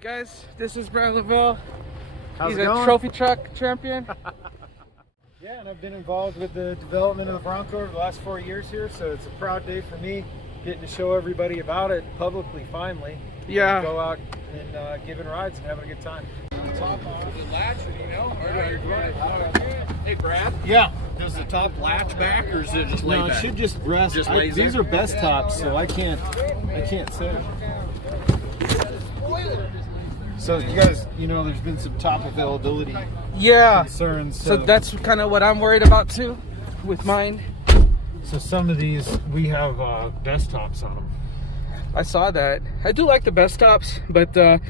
Guys, this is Brad Lovell. How's He's it going? a trophy truck champion. Yeah, and I've been involved with the development of the Bronco over the last 4 years here, so it's a proud day for me, getting to show everybody about it publicly finally. Yeah. Go out and giving rides and having a good time. Hey Brad, Yeah. does the top latch back or is it just laid No, it back? should just rest. Just lays These there? are best tops, so I can't sit. So you guys, there's been some top availability Yeah. concerns. So that's kind of what I'm worried about too, with mine. So some of these we have best tops on them. I saw that. I do like the best tops, but I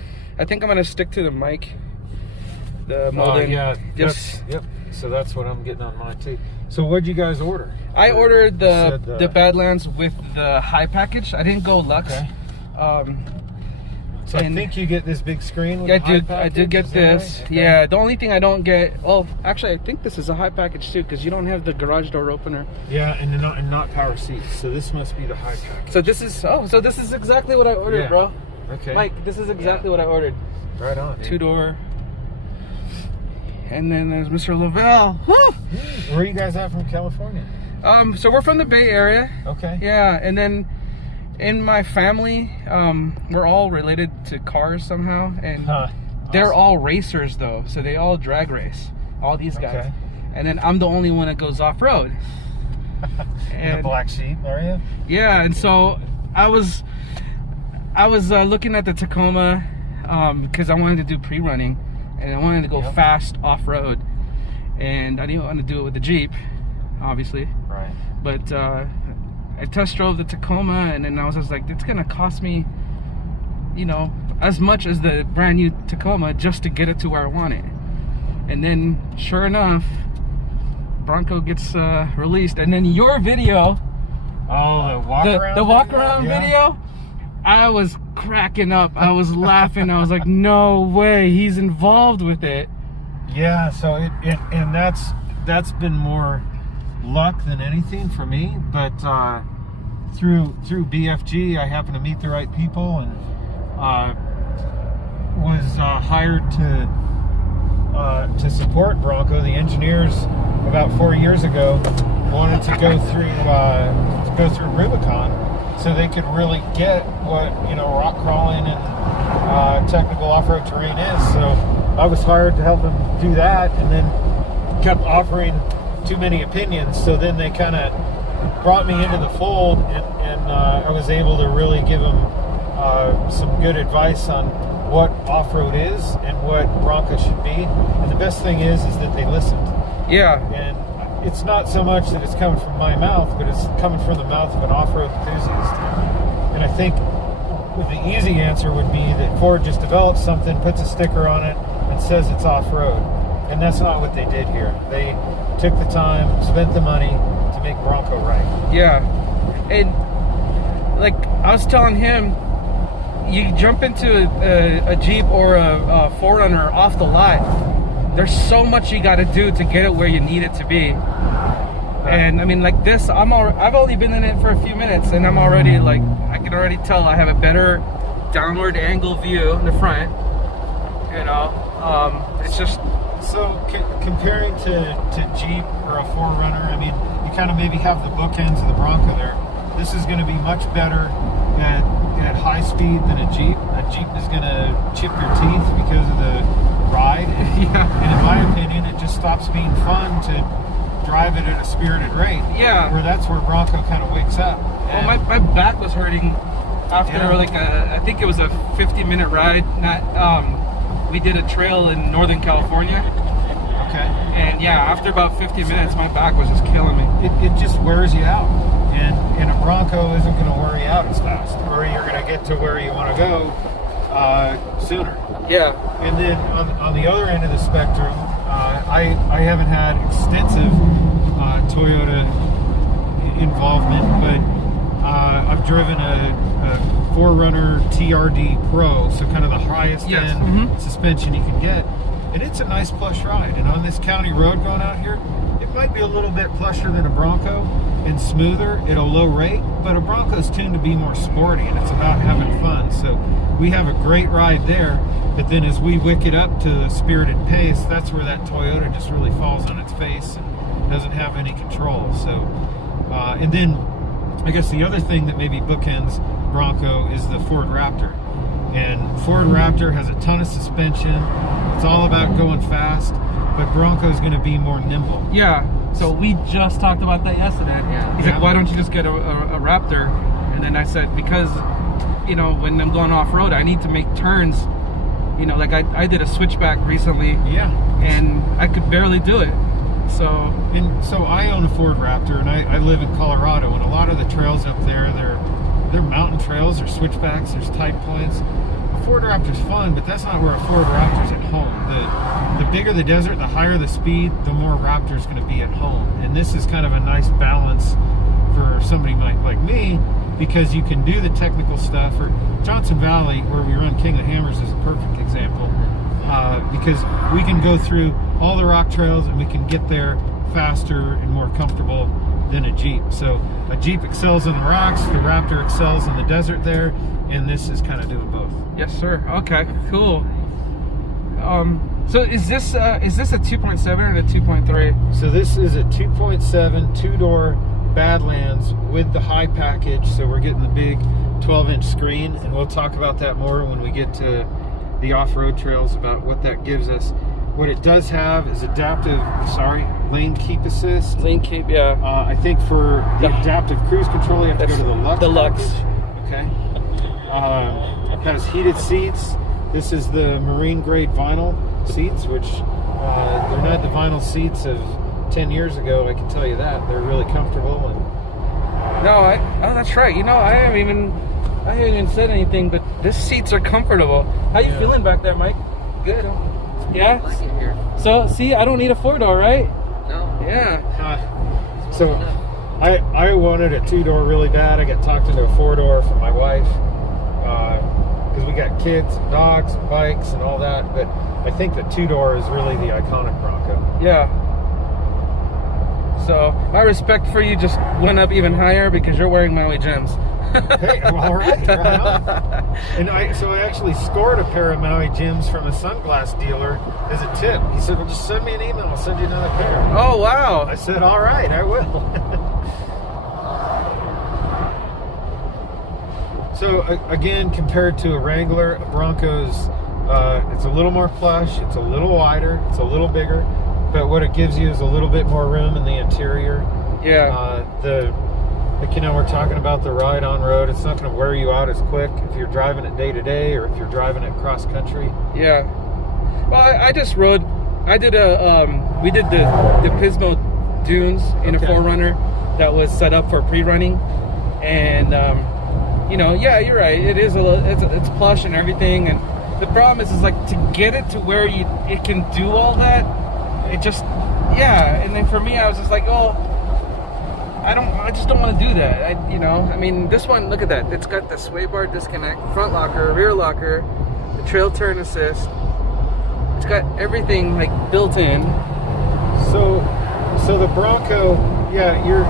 think I'm gonna stick to the mic. The Molden. Yeah. Just Yep. So that's what I'm getting on mine too. So what'd you guys order? I ordered said, the Badlands with the high package. I didn't go Lux. Okay. So And- I think you get this big screen. With I the high did. I package, did get is that this. right? Okay. Yeah. The only thing I don't get. Well, actually, I think this is a high package too, because you don't have the garage door opener. Yeah, and not power seats. So this must be the high package. So this is. So this is exactly what I ordered, Yeah. bro. Okay. Mike, this is exactly what I ordered. Right on. dude. 2-door. And then there's Mr. Lovell. Woo! Where are you guys at from California? So we're from the Bay Area. Okay. Yeah, and then in my family, we're all related to cars somehow, and they're Awesome. all racers though, so they all drag race. All these guys, Okay. and then I'm the only one that goes off road. And the black sheep, are you? Yeah, and so I was looking at the Tacoma because I wanted to do pre-running, and I wanted to go Yep. fast off road, and I didn't want to do it with the Jeep, obviously. Right. But I test drove the Tacoma, and then I was just like, it's gonna cost me, as much as the brand new Tacoma just to get it to where I want it. And then, sure enough, Bronco gets released, and then your video, Oh, the walk around. the walk around video, I was cracking up. I was laughing. I was like, no way, he's involved with it. Yeah. So and that's been more luck than anything for me, but through BFG I happened to meet the right people and was hired to support Bronco. The engineers about 4 years ago wanted to go through Rubicon so they could really get what rock crawling and technical off-road terrain is. So I was hired to help them do that, and then kept offering too many opinions, so then they kind of brought me into the fold, and I was able to really give them some good advice on what off-road is and what Bronco should be. And the best thing is that they listened. Yeah. And it's not so much that it's coming from my mouth, but it's coming from the mouth of an off-road enthusiast. And I think the easy answer would be that Ford just develops something, puts a sticker on it, and says it's off-road. And that's not what they did here. They took the time, spent the money to make Bronco right. Yeah, and like I was telling him, you jump into a Jeep or a 4Runner off the lot, there's so much you got to do to get it where you need it to be. And I mean, like this, I've only been in it for a few minutes, and I'm already like, I can already tell I have a better downward angle view in the front. It's just. So comparing to Jeep or a 4Runner, I mean, you kind of maybe have the bookends of the Bronco there. This is going to be much better at high speed than a Jeep. A Jeep is going to chip your teeth because of the ride. Yeah. And in my opinion, it just stops being fun to drive it at a spirited rate. Yeah. Where that's where Bronco kind of wakes up. Well, my back was hurting after I think it was a 50-minute ride. We did a trail in Northern California. Okay. And yeah, after about 50 minutes, my back was just killing me. It just wears you out. And a Bronco isn't going to wear you out as fast. Or you're going to get to where you want to go sooner. Yeah. And then on the other end of the spectrum, I haven't had extensive Toyota involvement, but I've driven a 4Runner TRD Pro, so kind of the highest end suspension you can get. And it's a nice plush ride. And on this county road going out here, it might be a little bit plusher than a Bronco and smoother at a low rate, but a Bronco's tuned to be more sporty, and it's about having fun. So we have a great ride there. But then as we wick it up to the spirited pace, that's where that Toyota just really falls on its face and doesn't have any control. So, and then I guess the other thing that maybe bookends Bronco is the Ford Raptor. And Ford Raptor has a ton of suspension. It's all about going fast, but Bronco's going to be more nimble. Yeah. So we just talked about that yesterday. Yeah. He's like, why don't you just get a Raptor? And then I said, because, you know, when I'm going off-road, I need to make turns. You know, like I did a switchback recently. Yeah. And I could barely do it. So I own a Ford Raptor, and I live in Colorado, and a lot of the trails up there, they're mountain trails, there's switchbacks, there's tight points. A Ford Raptor's fun, but that's not where a Ford Raptor's at home. The bigger the desert, the higher the speed, the more Raptor's going to be at home. And this is kind of a nice balance for somebody like me, because you can do the technical stuff. Or Johnson Valley, where we run King of the Hammers, is a perfect example, because we can go through all the rock trails and we can get there faster and more comfortable than a Jeep. So a Jeep excels in the rocks, the Raptor excels in the desert there, and this is kind of doing both. yes, sir. Okay, cool. So is this a 2.7 or the 2.3? So this is a 2.7 two-door Badlands with the high package. So we're getting the big 12-inch screen, and we'll talk about that more when we get to the off-road trails about what that gives us. What it does have is lane keep assist. Lane keep, yeah. I think for the adaptive cruise control, you have to go to the Lux. Deluxe. Package. Okay. It has heated seats. This is the marine grade vinyl seats, which they're not the vinyl seats of 10 years ago. I can tell you that. They're really comfortable. And Oh, that's right. You know, I haven't even said anything, but these seats are comfortable. How you feeling back there, Mike? Good. Yeah? I like it here. So, see, I don't need a four-door, right? No. Yeah. so I wanted a two-door really bad. I got talked into a four-door from my wife because we got kids and dogs and bikes and all that. But I think the two-door is really the iconic Bronco. Yeah. So, my respect for you just went up even higher because you're wearing Maui gems. Hey, all right, right on. And I actually scored a pair of Maui gems from a sunglass dealer as a tip. He said, well, just send me an email, I'll send you another pair. Oh, wow. I said, all right, I will. So again, compared to a Wrangler, a Bronco's, it's a little more plush, it's a little wider, it's a little bigger, but what it gives you is a little bit more room in the interior. Yeah. We're talking about the ride on road. It's not going to wear you out as quick if you're driving it day to day or if you're driving it cross country. Yeah. Well, I just rode. We did the Pismo dunes in a 4Runner that was set up for pre-running, and yeah, you're right. It is it's plush and everything, and the problem is like to get it to where it can do all that. It just and then for me, I was just like, oh. I just don't want to do that. This one, look at that. It's got the sway bar disconnect, front locker, rear locker, the trail turn assist. It's got everything like built in. So the Bronco, you're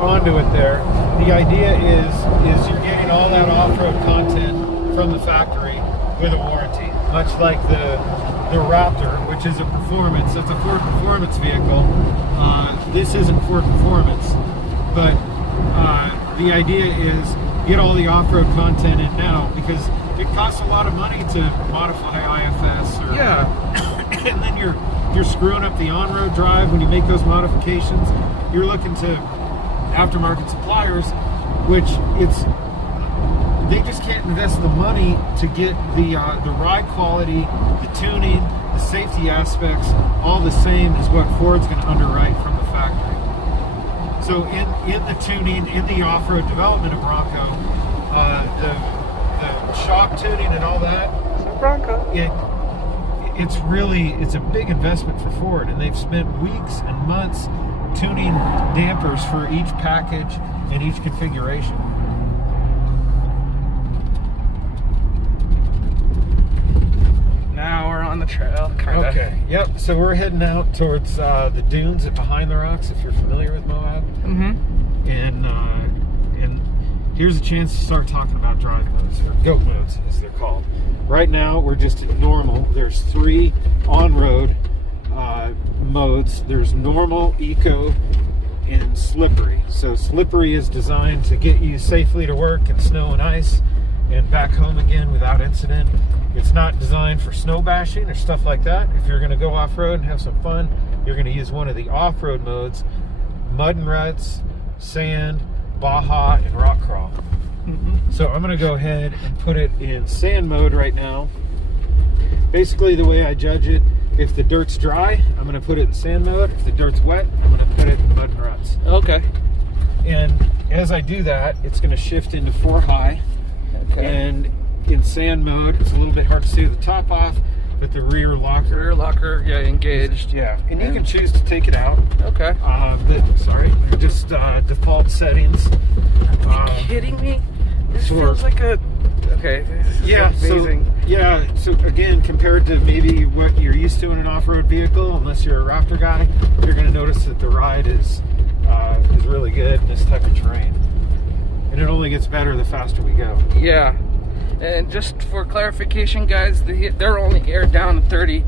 onto it there. The idea is you're getting all that off-road content from the factory with a warranty, much like the Raptor, which is a performance. It's a Ford performance vehicle. This isn't Ford performance. But the idea is get all the off-road content in now, because it costs a lot of money to modify IFS. And then you're screwing up the on-road drive when you make those modifications. You're looking to aftermarket suppliers, which they just can't invest the money to get the ride quality, the tuning, the safety aspects all the same as what Ford's going to underwrite from the factory. So in the tuning, in the off-road development of Bronco, the shock tuning and all that, Bronco. It's a big investment for Ford, and they've spent weeks and months tuning dampers for each package and each configuration. Now we're on the trail, kinda. Okay, yep, so we're heading out towards the dunes at Behind the Rocks, if you're familiar with Moab. Mm-hmm. And here's a chance to start talking about drive modes, or goat modes as they're called. Right now we're just at normal. There's 3 on-road modes. There's normal, eco, and slippery. So slippery is designed to get you safely to work in snow and ice and back home again without incident. It's not designed for snow bashing or stuff like that. If you're going to go off-road and have some fun, you're going to use one of the off-road modes: mud and ruts, sand, Baja, and rock crawl. So I'm going to go ahead and put it in sand mode right now. Basically, the way I judge it, if the dirt's dry, I'm going to put it in sand mode. If the dirt's wet, I'm going to put it in mud and ruts. Okay. And as I do that, it's going to shift into 4 high. Okay. And in sand mode, it's a little bit hard to see the top off, but the rear locker, yeah, engaged. yeah, and you can choose to take it out. Okay. Sorry, just default settings. Are you kidding me? This feels like a... Okay, this is amazing. So again, compared to maybe what you're used to in an off-road vehicle, unless you're a Raptor guy, you're going to notice that the ride is really good in this type of terrain. And it only gets better the faster we go. Yeah. And just for clarification, guys, they're only aired down to 30.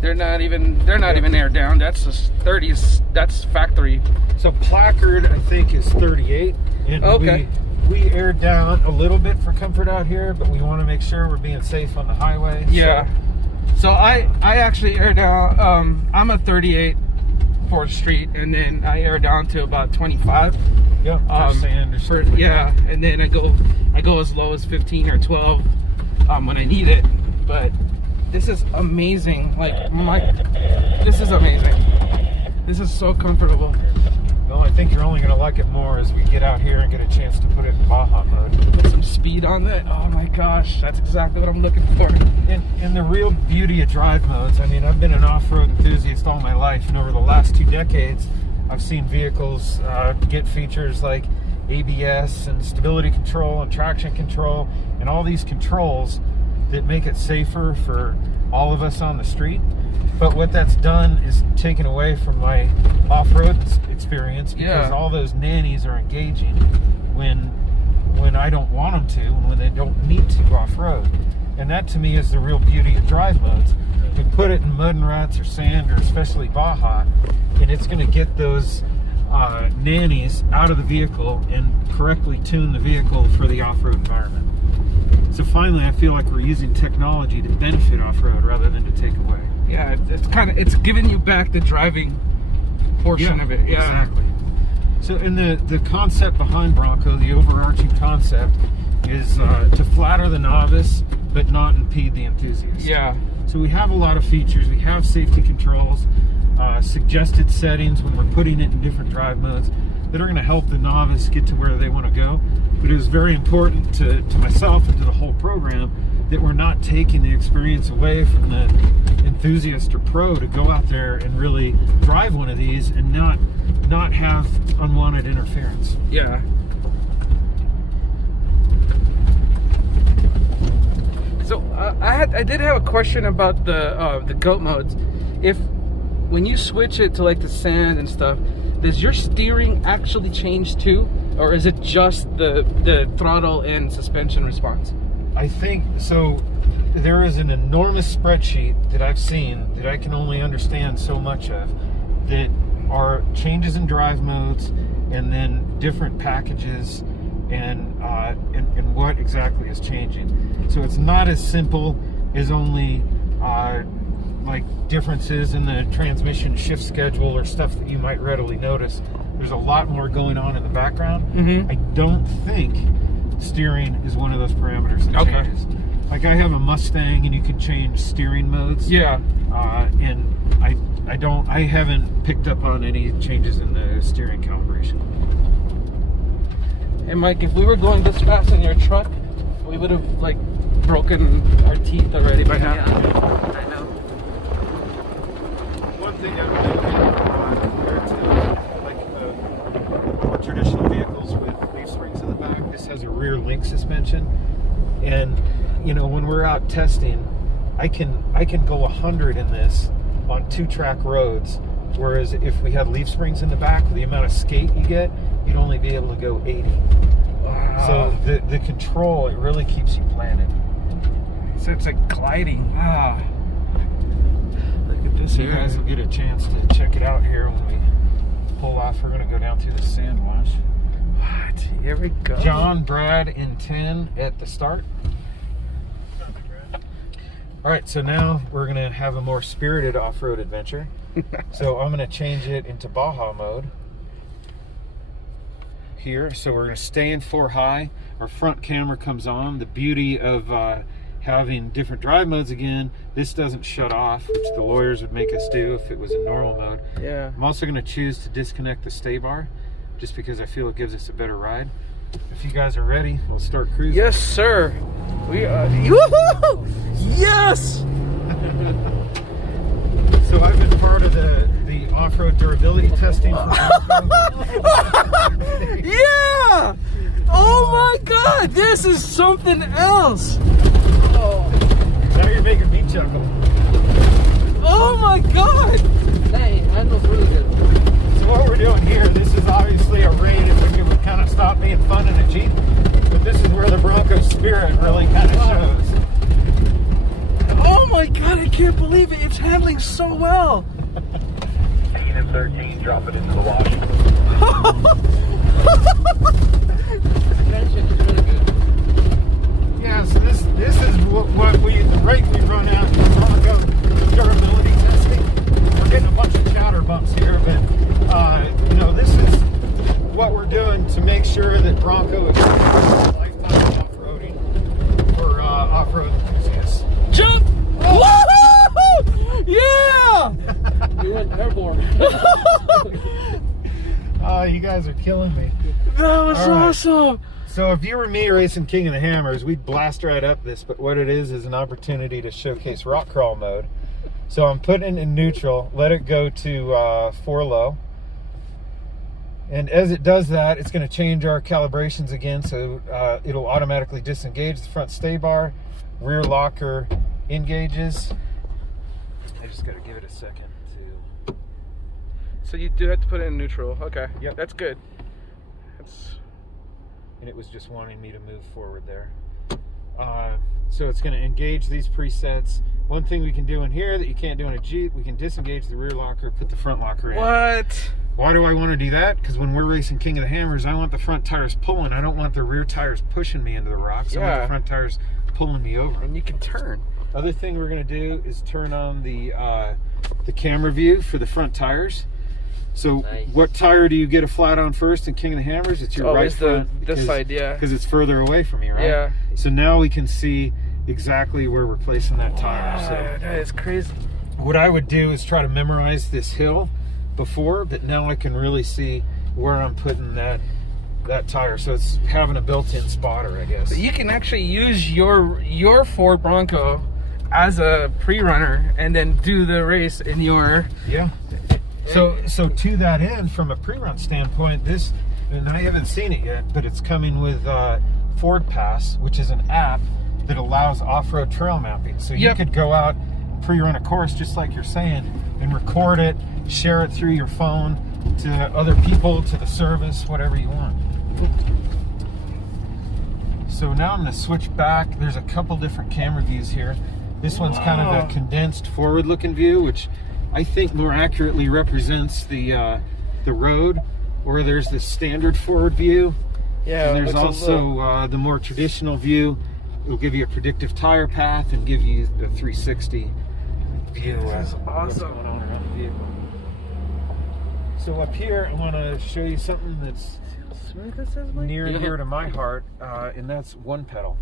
They're not even aired down. That's just 30s. That's factory. So placard, I think, is 38. And okay. We aired down a little bit for comfort out here, but we want to make sure we're being safe on the highway. Yeah. So I actually air down. I'm a 38 4th Street, and then I air down to about 25. Yep. For sand or something. Yeah, and then I go as low as 15 or 12 when I need it. But this is amazing. This is amazing. This is so comfortable. Well, I think you're only going to like it more as we get out here and get a chance to put it in Baja mode. Put some speed on it. Oh my gosh, that's exactly what I'm looking for. And the real beauty of drive modes, I mean, I've been an off-road enthusiast all my life, and over the last 2 decades, I've seen vehicles get features like ABS and stability control and traction control and all these controls that make it safer for all of us on the street. But what that's done is taken away from my off-road experience, because all those nannies are engaging when I don't want them to and when they don't need to off-road. And that to me is the real beauty of drive modes. You put it in mud and ruts or sand, or especially Baja, and it's going to get those nannies out of the vehicle and correctly tune the vehicle for the off-road environment. So finally, I feel like we're using technology to benefit off-road rather than to take away. Yeah, it's giving you back the driving portion of it. Yeah, exactly. So, in the concept behind Bronco, the overarching concept is to flatter the novice but not impede the enthusiast. Yeah. So we have a lot of features. We have safety controls, suggested settings when we're putting it in different drive modes that are going to help the novice get to where they want to go. But it was very important to myself and to the whole program that we're not taking the experience away from the enthusiast or pro to go out there and really drive one of these and not have unwanted interference. Yeah. So I did have a question about the goat modes. When you switch it to like the sand and stuff, does your steering actually change too, or is it just the throttle and suspension response? I think so. There is an enormous spreadsheet that I've seen that I can only understand so much of, that are changes in drive modes and then different packages and what exactly is changing. So it's not as simple as only like differences in the transmission shift schedule or stuff that you might readily notice. There's a lot more going on in the background. Mm-hmm. I don't think steering is one of those parameters that changes. Like I have a Mustang and you can change steering modes. Yeah. And I haven't picked up on any changes in the steering calibration. And Mike, if we were going this fast in your truck, we would have like broken our teeth already by now. Yeah, I know. One thing I would compared to like more traditional vehicles with leaf springs in the back, this has a rear link suspension, and you know, when we're out testing, I can go 100 in this on 2-track roads, whereas if we had leaf springs in the back, with the amount of skate you get, you'd only be able to go 80. Wow. So the control, it really keeps you planted. So it's like gliding. Ah. Look at this You guys will get a chance to check it out here when we pull off. We're going to go down through the sand wash. What? Here we go. John, Brad, and 10 at the start. All right, so now we're going to have a more spirited off-road adventure. So I'm going to change it into Baja mode here. So we're going to stay in 4 high. Our front camera comes on. The beauty of having different drive modes again, this doesn't shut off, which the lawyers would make us do if it was in normal mode. Yeah. I'm also going to choose to disconnect the stay bar just because I feel it gives us a better ride. If you guys are ready, we'll start cruising. Yes, sir. We are. Woohoo! Yes! So I've been part of the off-road durability testing for Yeah! Oh my God! This is something else! Now you're making me chuckle. Oh my God! Hey, handles really good. So what we're doing here, this is obviously a raid if we would kind of stop being fun in a Jeep, but this is where the Bronco spirit really kind of shows. Oh my God! I can't believe it! It's handling so well. 15 and 13, drop it into the wash. Suspension is really good. Yeah, so this is what the rate we run out in Bronco durability testing. We're getting a bunch of chowder bumps here, but you know, this is what we're doing to make sure that Bronco is lifetime off-roading for off-road enthusiasts. Jump! Woohoo! Yeah! We went airborne. You guys are killing me. That was All right. awesome. So if you were me racing King of the Hammers, we'd blast right up this, but what it is an opportunity to showcase rock crawl mode. So I'm putting it in neutral, let it go to 4 low. And as it does that, it's going to change our calibrations again, so it'll automatically disengage the front stay bar, rear locker engages. I just got to give it a second to... So you do have to put it in neutral. Okay. Yep. That's good. That's... And it was just wanting me to move forward there. So it's going to engage these presets. One thing we can do in here that you can't do in a Jeep, we can disengage the rear locker, put the front locker in. What? Why do I want to do that? Because when we're racing King of the Hammers, I want the front tires pulling. I don't want the rear tires pushing me into the rocks. I want Yeah. the front tires pulling me over. And you can turn. Other thing we're going to do is turn on the camera view for the front tires. So Nice. what tire do you get a flat on first in King of the Hammers? It's your Always right front. this side, yeah. Because it's further away from you, right? Yeah. So now we can see exactly where we're placing that tire. Wow, So that is crazy. what I would do is try to memorize this hill before, but now I can really see where I'm putting that tire. So it's having a built-in spotter, I guess. So you can actually use your Ford Bronco as a pre-runner and then do the race in your... Yeah. So to that end, from a pre-run standpoint, this, and I haven't seen it yet, but it's coming with FordPass, which is an app that allows off-road trail mapping. So you Yep. could go out, pre-run a course, just like you're saying, and record it, share it through your phone to other people, to the service, whatever you want. So now I'm going to switch back. There's a couple different camera views here. This one's kind of Wow. a condensed forward-looking view, which I think more accurately represents the road, or there's the standard forward view. Yeah, And there's it looks a also little- the more traditional view. It'll give you a predictive tire path and give you the 360 view. This is of what's awesome. going on around the vehicle. So up here, I want to show you something that's Smooth this is, Mike? near and dear to my heart, and that's one pedal.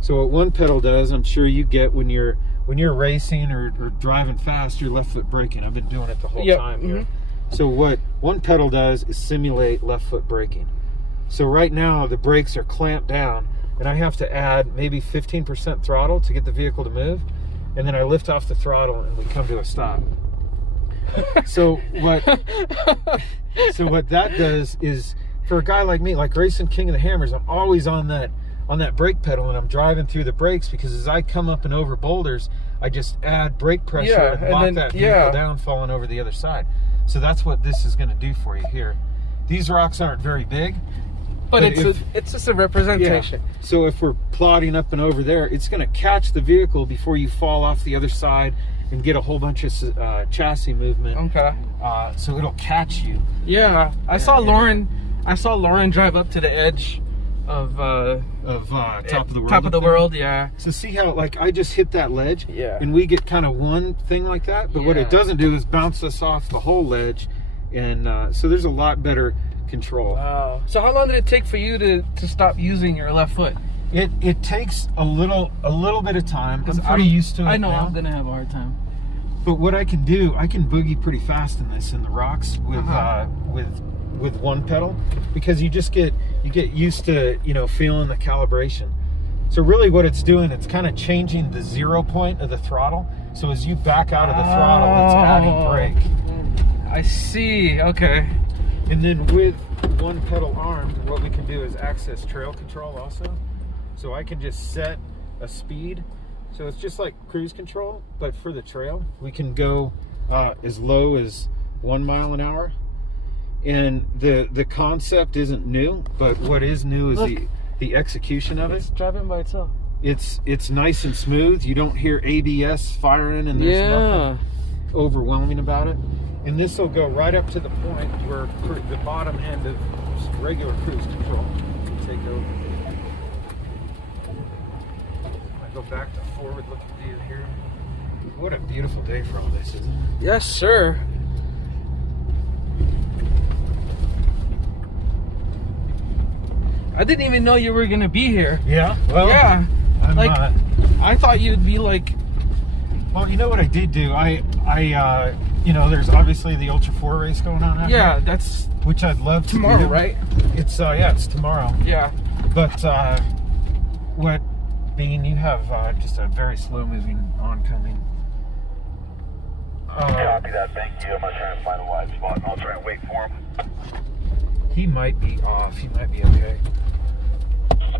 So what one pedal does, I'm sure you get when you're racing or driving fast, you're left foot braking. I've been doing it the whole Yep, time here. So what one pedal does is simulate left foot braking. So right now the brakes are clamped down, and I have to add maybe 15% throttle to get the vehicle to move, and then I lift off the throttle and we come to a stop. So what that does is, for a guy like me, like racing King of the Hammers, I'm always on that brake pedal, and I'm driving through the brakes, because as I come up and over boulders, I just add brake pressure Yeah, and and lock then- that vehicle yeah. down, falling over the other side. So that's what this is going to do for you here. These rocks aren't very big, But it's just a representation. Yeah. So if we're plodding up and over there, it's going to catch the vehicle before you fall off the other side and get a whole bunch of chassis movement. Okay. So it'll catch you. Yeah, I saw Lauren drive up to the edge of Top of the World. Top of the World, yeah. So see how, like, I just hit that ledge, Yeah. and we get kind of one thing like that, but what Yeah. it doesn't do is bounce us off the whole ledge, and so there's a lot better control. Wow. So how long did it take for you to stop using your left foot? It takes a little bit of time. I'm Because pretty used to it. I know now. I'm gonna have a hard time. But what I can do, I can boogie pretty fast in the rocks with one pedal, because you get used to feeling the calibration. So really what it's doing, it's kind of changing the 0 point of the throttle. So as you back out of the throttle, it's adding brake. I see. Okay. And then with one pedal armed, what we can do is access trail control also. So I can just set a speed. So it's just like cruise control, but for the trail, we can go as low as 1 mile an hour. And the concept isn't new, but what is new is the execution of It's it. driving by itself. It's nice and smooth. You don't hear ABS firing, and there's nothing overwhelming about it. And this will go right up to the point where the bottom end of regular cruise control can take over. I go back to forward-looking view here. What a beautiful day for all this, isn't it? Yes, sir. I didn't even know you were gonna be here. Yeah. Well. Yeah. I'm Like, I thought you'd be like. Well, you know what I did do? I there's obviously the Ultra 4 race going on after. Yeah, that's Which I'd love to tomorrow, do. right? It's it's tomorrow. Yeah. But what Bean, you have just a very slow moving oncoming. Copy that, thank you. I'm going to try and find a wide spot, and I'll try and wait for him. He might be off. He might be okay.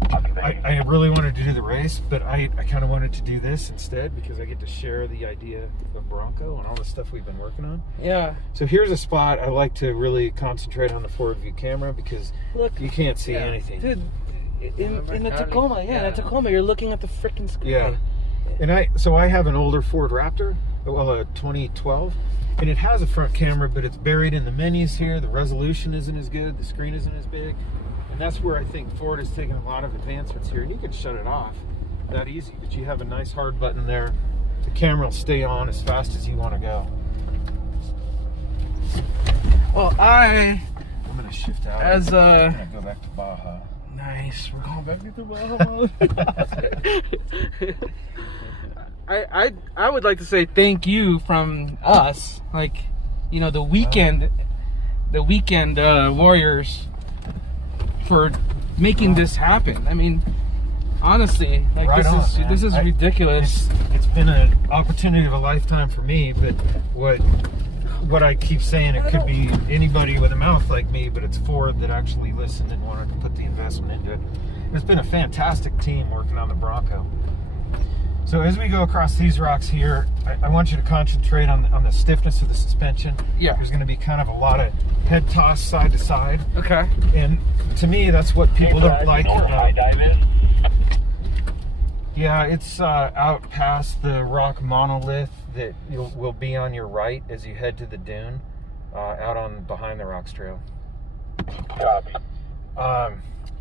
Copy, thank you. I really wanted to do the race, but I kind of wanted to do this instead because I get to share the idea of Bronco and all the stuff we've been working on. Yeah. So here's a spot I like to really concentrate on the forward view camera because Look, you can't see anything. dude. In the Tacoma, in the Tacoma, you're looking at the freaking sky. Yeah. And I have an older Ford Raptor, well, a 2012, and it has a front camera, but it's buried in the menus here. The resolution isn't as good. The screen isn't as big. And that's where I think Ford has taken a lot of advancements here. And you can shut it off that easy, but you have a nice hard button there. The camera will stay on as fast as you want to go. Well, I'm going to shift out. as I'm going to go back to Baja. nice. We're going back to Baja. I would like to say thank you from us, like, the weekend warriors, for making this happen. I mean, honestly, like, Right on, man. this is ridiculous. It's been an opportunity of a lifetime for me, but what I keep saying, it could be anybody with a mouth like me, but it's Ford that actually listened and wanted to put the investment into it. It's been a fantastic team working on the Bronco. So as we go across these rocks here, I want you to concentrate on the stiffness of the suspension. Yeah. There's going to be kind of a lot of head toss side to side. Okay. And to me, that's what people don't like You know where high about. dive is? Yeah, it's out past the rock monolith that will be on your right as you head to the dune, out on behind the rocks trail. Copy.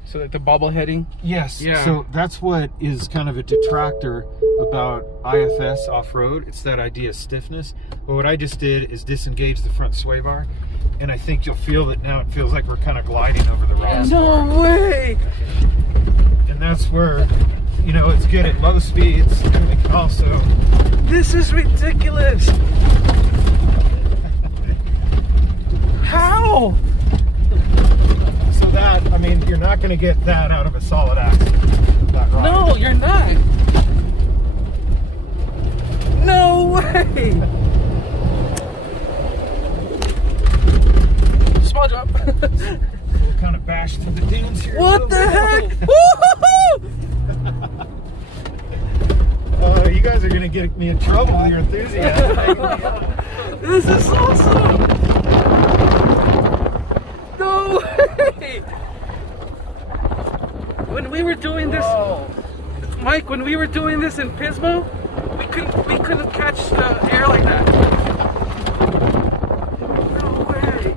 So like the bobbleheading. Yes. Yeah. So that's what is kind of a detractor about IFS off-road. It's that idea of stiffness. But what I just did is disengage the front sway bar, and I think you'll feel that now. It feels like we're kind of gliding over the rocks. No way. And that's where, it's good at low speeds, and we can also. This is ridiculous. How? So that, you're not going to get that out of a solid axle. That ride. No, you're not. No way. Small jump. We'll kind of bash through the dunes here. What the heck? Woo-hoo-hoo! You guys are going to get me in trouble with your enthusiasm. This is awesome. No way. When we were doing this, Mike, when we were doing this in Pismo, we couldn't catch the air like that. No way.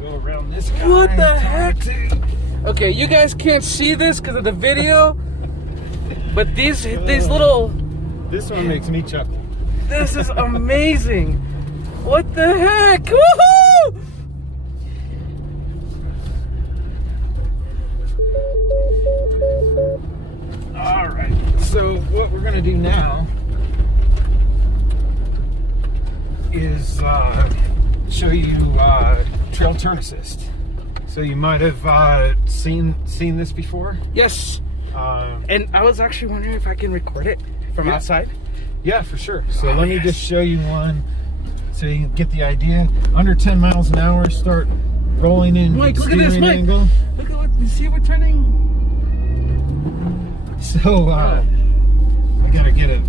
Go around this guy. What the heck? Okay, you guys can't see this because of the video, but these little. This one makes me chuckle. This is amazing. What the heck? Woohoo! All right. So what we're gonna do now is show you trail turn assist. So you might have seen this before. Yes. And I was actually wondering if I can record it from outside. Yeah, for sure. So let me just show you one so you can get the idea. Under 10 miles an hour, start rolling in. Mike, look at this, Mike. Angle. Look at what, you see we're turning? So I gotta get a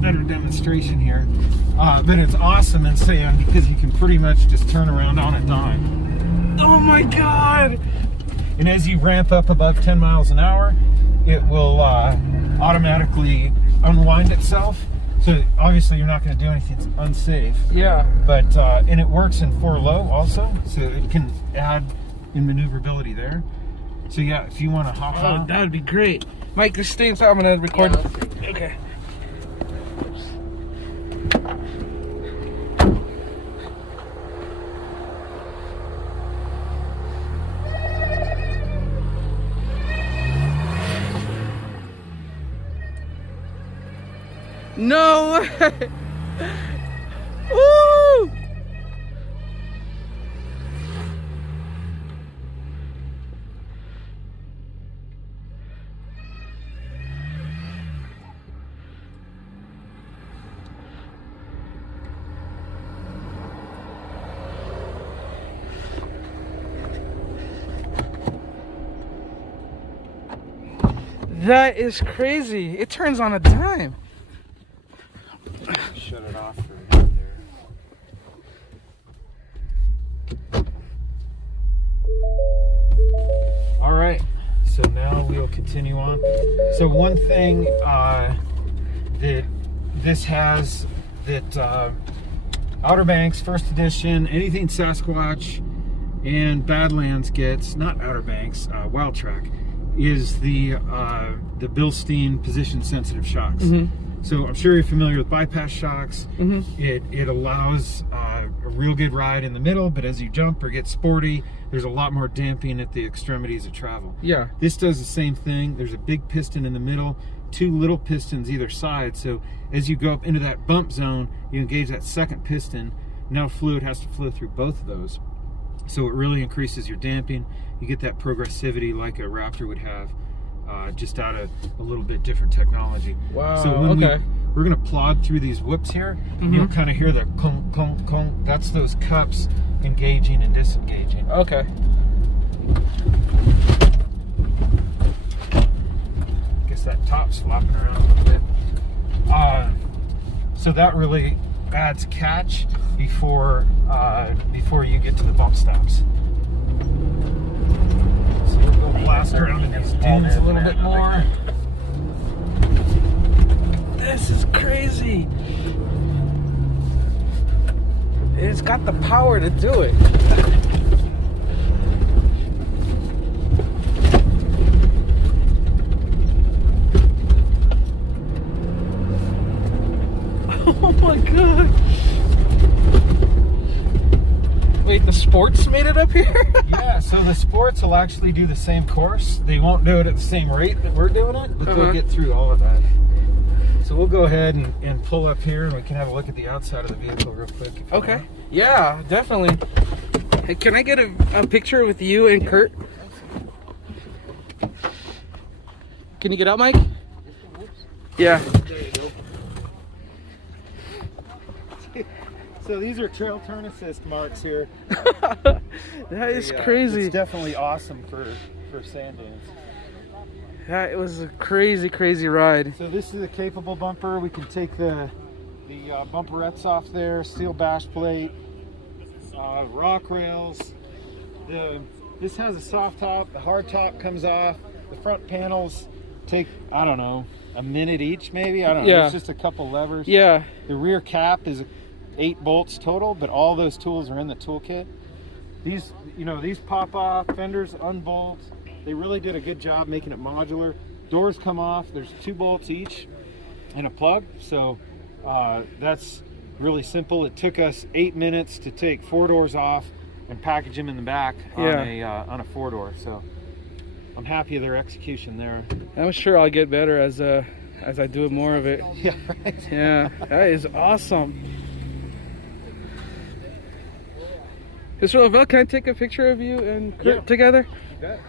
better demonstration here. But it's awesome in sand because you can pretty much just turn around on a dime. Oh my God. And as you ramp up above 10 miles an hour, it will automatically unwind itself. So obviously you're not going to do anything unsafe. Yeah. But and it works in 4 low also, so it can add in maneuverability there. So yeah, if you want to hop on. That would be great. Mike, just stay inside. I'm going to record. Yeah, okay. No way! Woo! That is crazy. It turns on a dime. Shut it off for right there. All right, so now we'll continue on. So one thing that this has that Outer Banks First Edition, anything Sasquatch and Badlands gets, not Outer Banks, Wild Track, is the Bilstein position sensitive shocks. So I'm sure you're familiar with bypass shocks. It allows a real good ride in the middle, but as you jump or get sporty, there's a lot more damping at the extremities of travel. Yeah. This does the same thing. There's a big piston in the middle, 2 little pistons either side. So as you go up into that bump zone, you engage that second piston. Now fluid has to flow through both of those. So it really increases your damping. You get that progressivity like a Raptor would have. Just out of a little bit different technology. Wow. So when we're gonna plod through these whips here, you'll kind of hear the clunk, clunk, clunk. That's those cups engaging and disengaging. Okay. Guess that top's flopping around a little bit. So that really adds catch before you get to the bump stops. We'll blast around in these dunes a little bit more. This is crazy. It's got the power to do it. Oh my God. Wait, the sports made it up here? Yeah, so the sports will actually do the same course. They won't do it at the same rate that we're doing it, but they'll get through all of that. So we'll go ahead and pull up here and we can have a look at the outside of the vehicle real quick. If you want. Yeah, definitely. Hey, can I get a picture with you and Kurt? Can you get out, Mike? Yeah. There you go. So these are trail turn assist marks here. That is crazy. It's definitely awesome for sand dunes. That was a crazy, crazy ride. So this is a capable bumper. We can take the bumperettes off there, steel bash plate, rock rails. This has a soft top. The hard top comes off. The front panels take, I don't know, a minute each maybe. I don't know. Yeah. It's just a couple levers. Yeah. The rear cap is 8 bolts total, but all those tools are in the toolkit. These, you know, these pop off, fenders unbolt. They really did a good job making it modular. Doors come off, there's 2 bolts each and a plug. So that's really simple. It took us 8 minutes to take 4 doors off and package them in the back on a 4-door. So I'm happy with their execution there. I'm sure I'll get better as I do more of it. Yeah, right. Yeah, that is awesome. Mr. Lovell, can I take a picture of you and Kurt together? You bet.